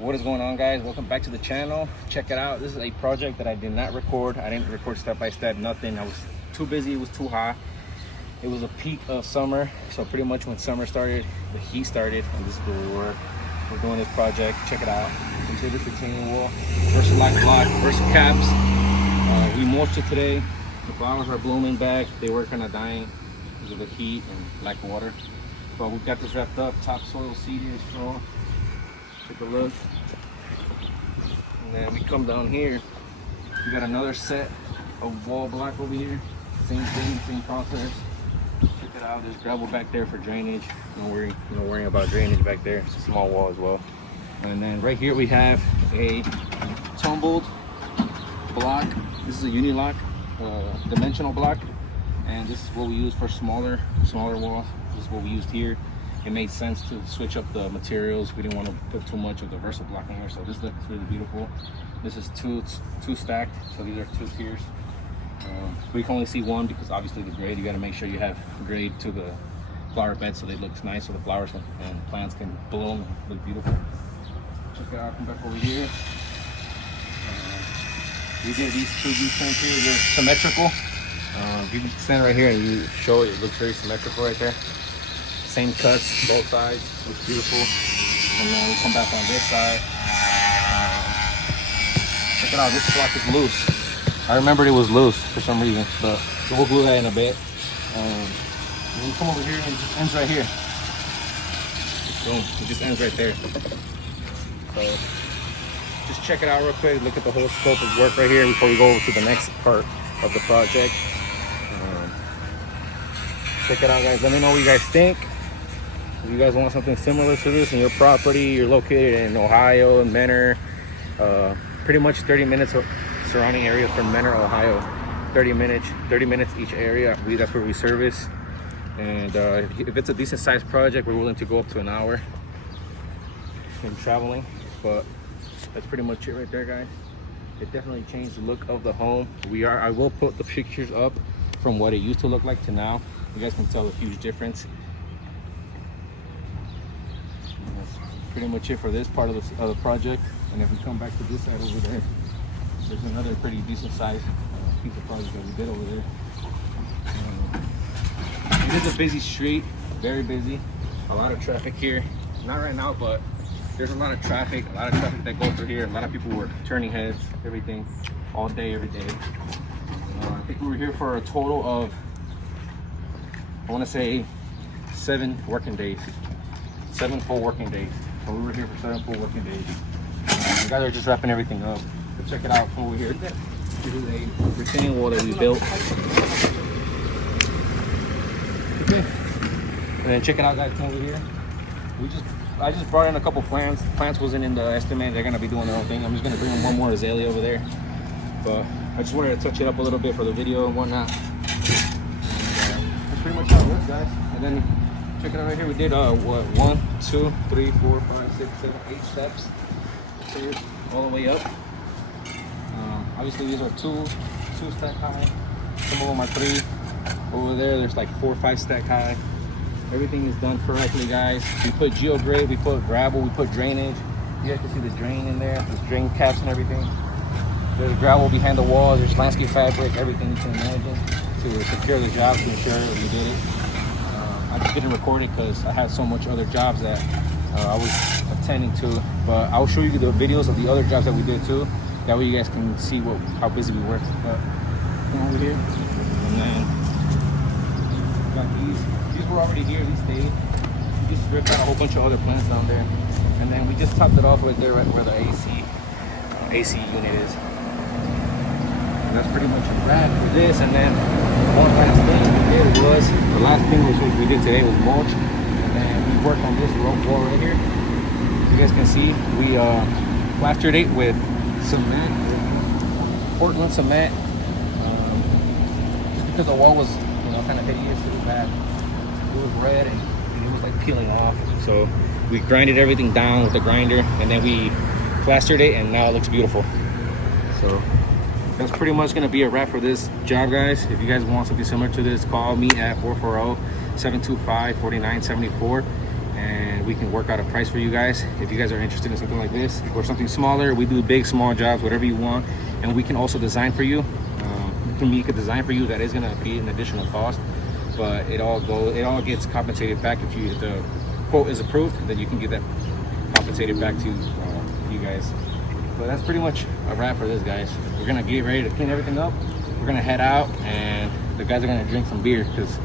What is going on, guys? Welcome back to the channel. Check it out. This is a project that I did not record. I didn't record step by step, nothing. I was too busy. It was too hot. It was a peak of summer, so pretty much when summer started, the heat started, and this is where we're doing this project. Check it out. We did this retaining wall, Versalac block, Versa caps. We mulched it today. The flowers are blooming back. They were kind of dying because of the heat and lack of water. But we got this wrapped up, topsoil seeded, strong. Take a look. And then we come down here. We got another set of wall block over here. Same thing, same process. Check it out. There's gravel back there for drainage. No worrying about drainage back there. It's a small wall as well. And then right here we have a tumbled block. This is a unilock dimensional block, and this is what we use for smaller walls. This is what we used here. It made sense to switch up the materials. We didn't want to put too much of the Versa block in here, so this looks really beautiful. This is two stacked, so these are two tiers. We can only see one because obviously the grade. You got to make sure you have grade to the flower bed so they look nice, so the flowers and plants can bloom and look beautiful. Check it out. Come back over here. We did these two U-turns here. They're symmetrical. If you can stand right here and you show it, it looks very symmetrical right there. Same cuts, both sides. Looks beautiful. And then we come back on this side. Check it out. This block is loose. I remembered it was loose for some reason, but so we'll glue that in a bit. And you come over here and it just ends right here. Boom. It just ends right there. So just check it out real quick. Look at the whole scope of work right here before we go over to the next part of the project. Check it out, guys. Let me know what you guys think. If you guys want something similar to this in your property, you're located in Ohio and Menor, pretty much 30 minutes of surrounding area from Menor, Ohio. 30 minutes each area. That's where we service. And if it's a decent sized project, we're willing to go up to an hour in traveling. But that's pretty much it right there, guys. It definitely changed the look of the home. I will put the pictures up from what it used to look like to now. You guys can tell a huge difference. And that's pretty much it for this part of the project. And if we come back to this side over there, there's another pretty decent sized piece of project that we did over there. It is a busy street, very busy. A lot of traffic here. Not right now, but there's a lot of traffic that goes through here. A lot of people were turning heads, everything, all day, every day. I think we were here for a total of, I want to say 7 working days. 7 full working days. So we were here for 7 full working days. The guys are just wrapping everything up. So check it out from over here. This is a retaining wall that we built. Okay. And then check it out, guys, from over here. I just brought in a couple plants. Plants wasn't in the estimate. They're gonna be doing their own thing. I'm just gonna bring in one more azalea over there. But I just wanted to touch it up a little bit for the video and whatnot. And, that's pretty much how it works, guys. And then check it out right here. We did 1, 2, 3, 4, 5, 6, 7, 8 steps. Stairs all the way up. Obviously these are two stack high. Some of them are 3. Over there's like 4 or 5 stack high. Everything is done correctly, guys. We put geograde, we put gravel, we put drainage. You guys can see the drain in there. There's drain caps and everything. There's gravel behind the walls. There's landscape fabric, everything you can imagine to secure the job, to ensure that we did it. I just didn't record it because I had so much other jobs that I was attending to. But I'll show you the videos of the other jobs that we did too. That way you guys can see how busy we worked. But come over here, and then got these. These were already here. These stayed. We just ripped out a whole bunch of other plants down there, and then we just topped it off right there, right where the AC unit is. And that's pretty much a wrap for this. And then one last thing we did was the last thing we did today was mulch, and then we worked on this rope wall right here. You guys can see we plastered it with cement, Portland cement, just because the wall was kind of hideous. It was bad. It was red and it was like peeling off. So we grinded everything down with the grinder, and then we plastered it, and now it looks beautiful. So that's pretty much going to be a wrap for this job, guys. If you guys want something similar to this, call me at 440-725-4974, and we we can work out a price for you guys if you guys are interested in something like this or something smaller. We do big, small jobs, whatever you want, and we can also design for you. We can make a design for you that is going to be an additional cost, but it all gets compensated back. If the quote is approved, then you can get that compensated back to you guys. But that's pretty much a wrap for this, guys. We're gonna get ready to clean everything up. We're gonna head out, and the guys are gonna drink some beer, because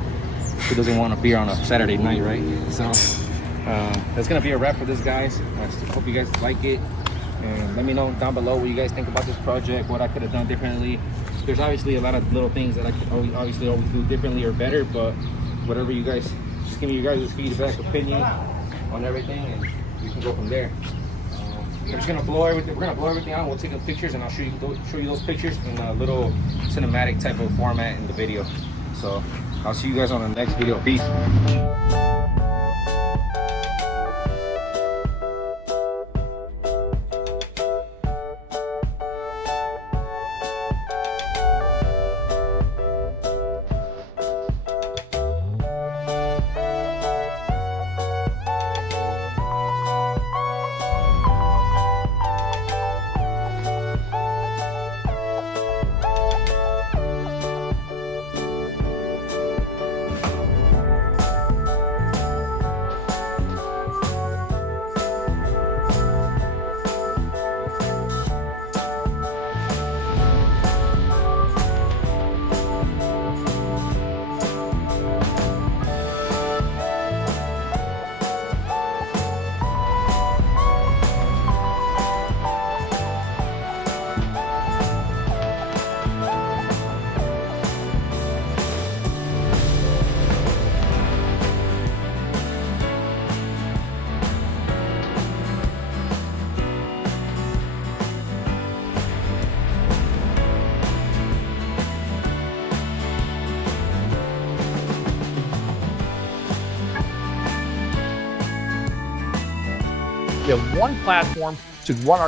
who doesn't want a beer on a Saturday night, right? So that's gonna be a wrap for this, guys. I hope you guys like it, and let me know down below what you guys think about this project, what I could have done differently. There's obviously a lot of little things that I could always do differently or better, but whatever you guys, just give me your guys' feedback, opinion on everything, and we can go from there. I'm just gonna blow everything. We're gonna blow everything out. We'll take some pictures, and I'll show you those pictures in a little cinematic type of format in the video. So I'll see you guys on the next video. Peace. We have one platform to run our